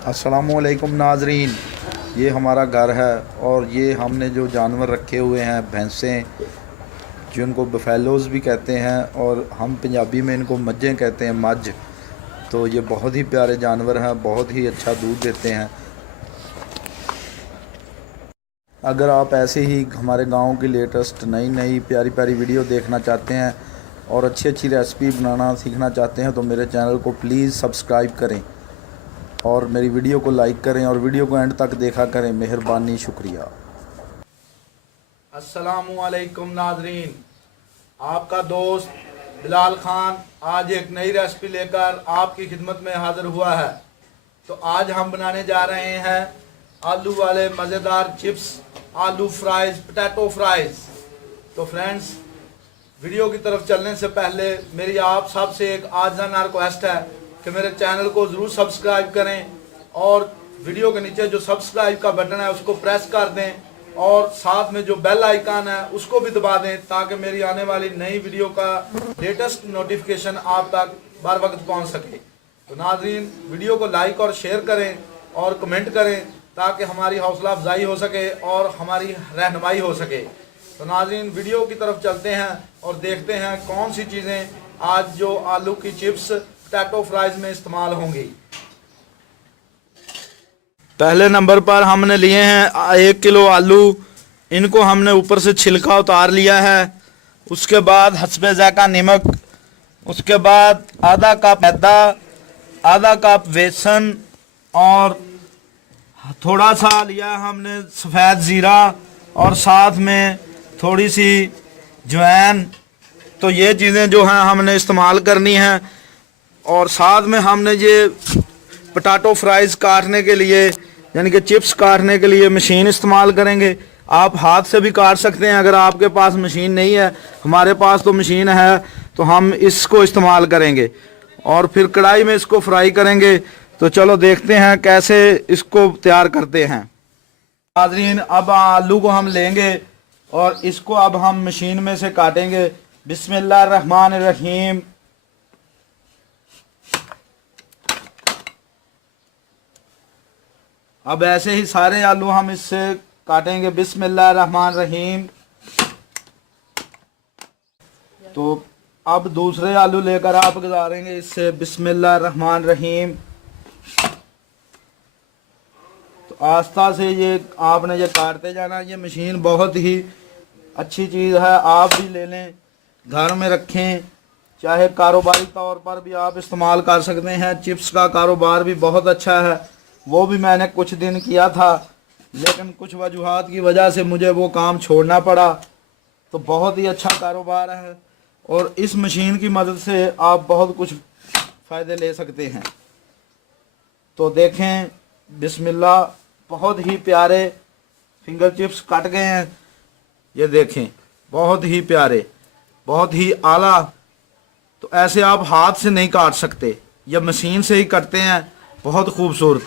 अस्सलामुअलैकुम नाजरीन, ये हमारा घर है और ये हमने जो जानवर रखे हुए हैं भैंसें, जिनको बफेलोज़ भी कहते हैं और हम पंजाबी में इनको मज्जें कहते हैं, मज्ज। तो ये बहुत ही प्यारे जानवर हैं, बहुत ही अच्छा दूध देते हैं। अगर आप ऐसे ही हमारे गांव की लेटेस्ट नई नई प्यारी प्यारी वीडियो देखना चाहते हैं और अच्छी अच्छी रेसिपी बनाना सीखना चाहते हैं तो मेरे चैनल को प्लीज़ सब्सक्राइब करें और मेरी वीडियो को लाइक करें और वीडियो को एंड तक देखा करें। मेहरबानी, शुक्रिया। अस्सलामुअलैकुम नाजरीन, आपका दोस्त बिलाल खान आज एक नई रेसिपी लेकर आपकी खिदमत में हाज़िर हुआ है। तो आज हम बनाने जा रहे हैं आलू वाले मज़ेदार चिप्स, आलू फ्राइज़, पोटैटो फ्राइज़। तो फ्रेंड्स, वीडियो की तरफ चलने से पहले मेरी आप सब से एक आजिज़ाना रिक्वेस्ट है कि मेरे चैनल को ज़रूर सब्सक्राइब करें और वीडियो के नीचे जो सब्सक्राइब का बटन है उसको प्रेस कर दें और साथ में जो बेल आइकन है उसको भी दबा दें ताकि मेरी आने वाली नई वीडियो का लेटेस्ट नोटिफिकेशन आप तक बर वक्त पहुँच सके। तो नाज़रीन, वीडियो को लाइक और शेयर करें और कमेंट करें ताकि हमारी हौसला अफजाई हो सके और हमारी रहनुमाई हो सके। तो नाज़रीन, वीडियो की तरफ चलते हैं और देखते हैं कौन सी चीज़ें आज जो आलू की चिप्स पोटैटो फ्राइज में इस्तेमाल होंगी। पहले नंबर पर हमने लिए हैं 1 किलो आलू। इनको हमने ऊपर से छिलका उतार लिया है। उसके बाद हस्बे ज़ायक़ा नमक, उसके बाद आधा कप मैदा, आधा कप बेसन और थोड़ा सा लिया हमने सफ़ेद ज़ीरा और साथ में थोड़ी सी जवैन। तो ये चीज़ें जो हैं हमने इस्तेमाल करनी हैं और साथ में हमने ये पोटैटो फ्राइज़ काटने के लिए यानी कि चिप्स काटने के लिए मशीन इस्तेमाल करेंगे। आप हाथ से भी काट सकते हैं अगर आपके पास मशीन नहीं है। हमारे पास तो मशीन है तो हम इसको इस्तेमाल करेंगे और फिर कढ़ाई में इसको फ्राई करेंगे। तो चलो देखते हैं कैसे इसको तैयार करते हैं। नाज़रीन, अब आलू को हम लेंगे और इसको अब हम मशीन में से काटेंगे। बिस्मिल्लाहिर्रहमानिर्रहीम। अब ऐसे ही सारे आलू हम इससे काटेंगे। बिस्मिल्लाहिर्रहमानिर्रहीम। तो अब दूसरे आलू लेकर आप गुजारेंगे इससे। बिस्मिल्लाहिर्रहमानिर्रहीम। तो आस्ता से ये आपने ये काटते जाना। ये मशीन बहुत ही अच्छी चीज़ है, आप भी ले लें, घर में रखें, चाहे कारोबारी तौर पर भी आप इस्तेमाल कर सकते हैं। चिप्स का कारोबार भी बहुत अच्छा है, वो भी मैंने कुछ दिन किया था लेकिन कुछ वजूहात की वजह से मुझे वो काम छोड़ना पड़ा। तो बहुत ही अच्छा कारोबार है और इस मशीन की मदद से आप बहुत कुछ फ़ायदे ले सकते हैं। तो देखें, बिस्मिल्लाह, बहुत ही प्यारे फिंगर चिप्स कट गए हैं। ये देखें, बहुत ही प्यारे, बहुत ही आला। तो ऐसे आप हाथ से नहीं काट सकते, ये मशीन से ही कटते हैं, बहुत खूबसूरत।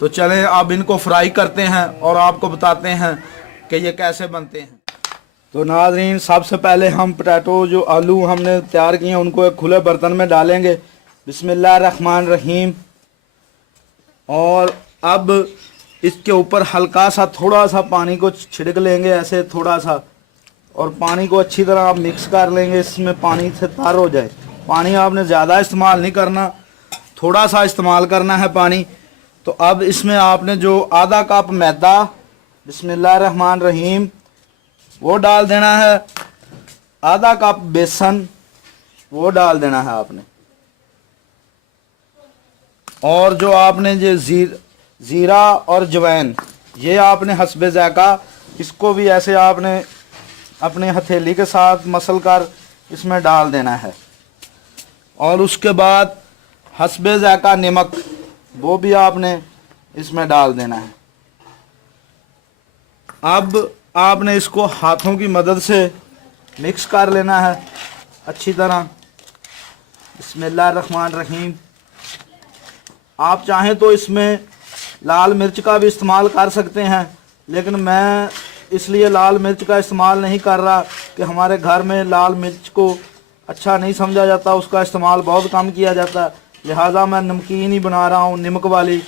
तो चलें अब इनको फ्राई करते हैं और आपको बताते हैं कि ये कैसे बनते हैं। तो नाज़रीन, सबसे पहले हम पोटैटो जो आलू हमने तैयार किए हैं उनको एक खुले बर्तन में डालेंगे। बिस्मिल्लाहिर्रहमानिर्रहीम। और अब इसके ऊपर हल्का सा थोड़ा सा पानी को छिड़क लेंगे, ऐसे थोड़ा सा, और पानी को अच्छी तरह आप मिक्स कर लेंगे। इसमें पानी से तर हो जाए। पानी आपने ज़्यादा इस्तेमाल नहीं करना, थोड़ा सा इस्तेमाल करना है पानी। तो अब इसमें आपने जो आधा कप मैदा, बिस्मिल्लाहिर्रहमानिर्रहीम, वो डाल देना है। आधा कप बेसन वो डाल देना है आपने। और जो आपने ये ज़ीरा और जवैन, ये आपने हस्बे ज़ायक़ा, इसको भी ऐसे आपने अपने हथेली के साथ मसल कर इसमें डाल देना है। और उसके बाद हस्बे ज़ायक़ा नमक, वो भी आपने इसमें डाल देना है। अब आपने इसको हाथों की मदद से मिक्स कर लेना है अच्छी तरह। बिस्मिल्लाहिर्रहमानिर्रहीम। आप चाहें तो इसमें लाल मिर्च का भी इस्तेमाल कर सकते हैं, लेकिन मैं इसलिए लाल मिर्च का इस्तेमाल नहीं कर रहा कि हमारे घर में लाल मिर्च को अच्छा नहीं समझा जाता, उसका इस्तेमाल बहुत कम किया जाता है। लिहाजा मैं नमकीन ही बना रहा हूँ, नमक वाली।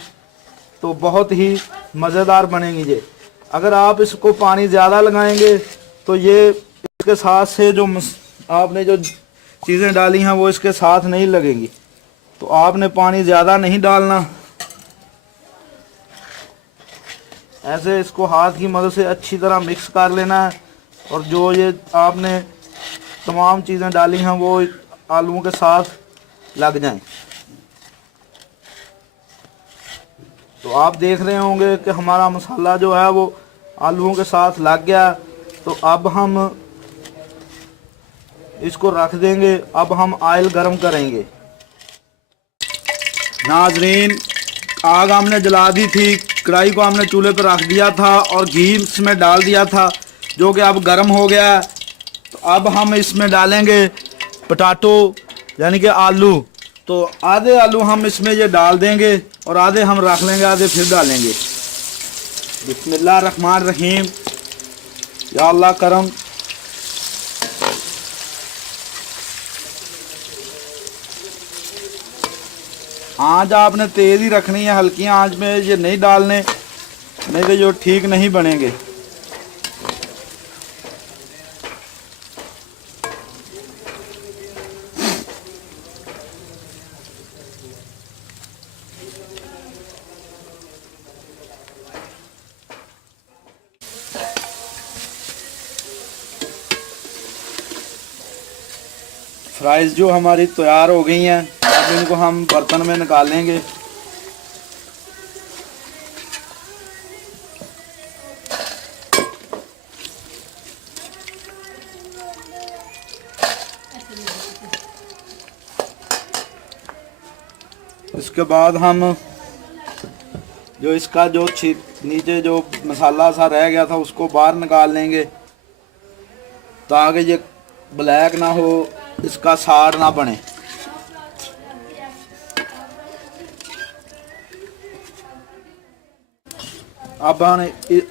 तो बहुत ही मज़ेदार बनेंगी ये। अगर आप इसको पानी ज़्यादा लगाएंगे तो ये इसके साथ से जो आपने जो चीज़ें डाली हैं वो इसके साथ नहीं लगेंगी। तो आपने पानी ज़्यादा नहीं डालना, ऐसे इसको हाथ की मदद से अच्छी तरह मिक्स कर लेना है। और जो ये आपने तमाम चीज़ें डाली हैं वो आलूओं के साथ लग जाएं। तो आप देख रहे होंगे कि हमारा मसाला जो है वो आलूओं के साथ लग गया। तो अब हम इसको रख देंगे। अब हम ऑयल गरम करेंगे। नाजरीन, आग हमने जला दी थी, कढ़ाई को हमने चूल्हे पर रख दिया था और घी इसमें डाल दिया था जो कि अब गर्म हो गया। तो अब हम इसमें डालेंगे पटाटो यानी कि आलू। तो आधे आलू हम इसमें ये डाल देंगे और आधे हम रख लेंगे, आधे फिर डालेंगे। बिस्मिल्लाह रहमान रहीम, या अल्लाह करम। आँच आपने तेज़ ही रखनी है, हल्की आँच में ये नहीं डालने, नहीं तो जो ठीक नहीं बनेंगे। फ्राइज़ जो हमारी तैयार हो गई हैं, अब इनको हम बर्तन में निकालेंगे। इसके बाद हम जो इसका जो नीचे जो मसाला सा रह गया था उसको बाहर निकाल लेंगे ताकि ये ब्लैक ना हो, इसका साड़ ना बने।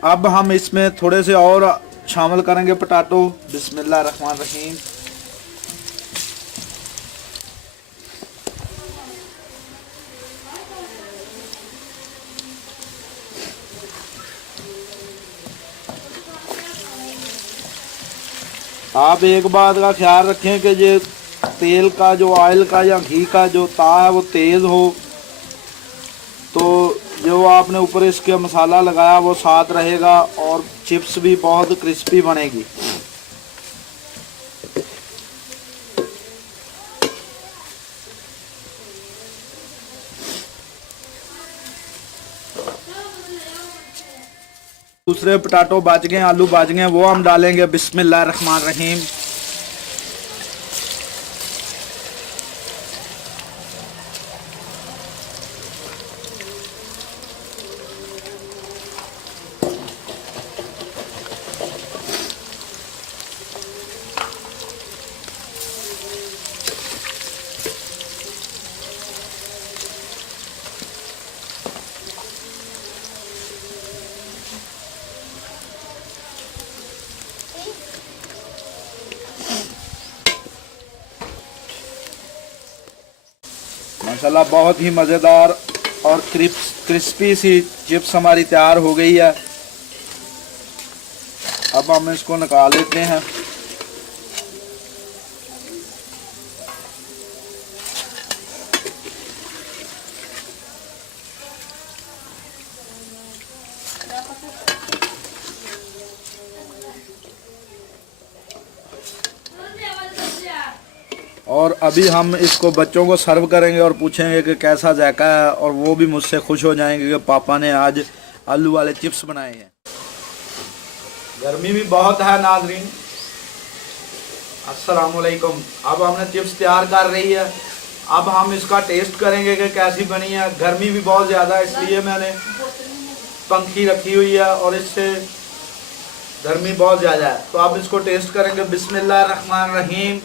अब हम इसमें थोड़े से और शामिल करेंगे पटाटो। बिस्मिल्लाह रहमान रहीम। आप एक बात का ख्याल रखें कि ये तेल का जो ऑयल का या घी का जो ता है वो तेज़ हो, तो जो आपने ऊपर इसके मसाला लगाया वो साथ रहेगा और चिप्स भी बहुत क्रिस्पी बनेगी। दूसरे पटाटो बच गए, आलू बच गए, वो हम डालेंगे। बिस्मिल्लाह रहमान रहीम। माशाल्लाह बहुत ही मज़ेदार और क्रिस्पी सी चिप्स हमारी तैयार हो गई है। अब हम इसको निकाल लेते हैं। और अभी हम इसको बच्चों को सर्व करेंगे और पूछेंगे कि कैसा जायका है, और वो भी मुझसे खुश हो जाएंगे कि पापा ने आज आलू वाले चिप्स बनाए हैं। गर्मी भी बहुत है नाज़रीन, अस्सलाम वालेकुम। अब हमने चिप्स तैयार कर रही है, अब हम इसका टेस्ट करेंगे कि कैसी बनी है। गर्मी भी बहुत ज़्यादा है इसलिए मैंने पंखी रखी हुई है और इससे गर्मी बहुत ज़्यादा है। तो अब इसको टेस्ट करेंगे। बिस्मिल्लाह रहमान रहीम।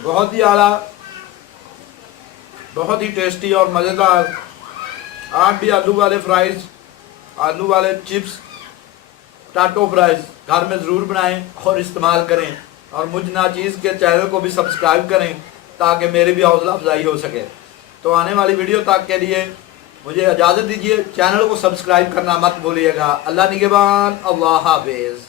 बहुत ही आला, बहुत ही टेस्टी और मज़ेदार। आप भी आलू वाले फ्राइज़, आलू वाले चिप्स, पटाटो फ्राइज़ घर में ज़रूर बनाएं और इस्तेमाल करें। और मुझ नाचीज़ के चैनल को भी सब्सक्राइब करें ताकि मेरी भी हौसला अफजाई हो सके। तो आने वाली वीडियो तक के लिए मुझे इजाज़त दीजिए, चैनल को सब्सक्राइब करना मत भूलिएगा। अल्लाह निगहबान, अल्लाह हाफिज़।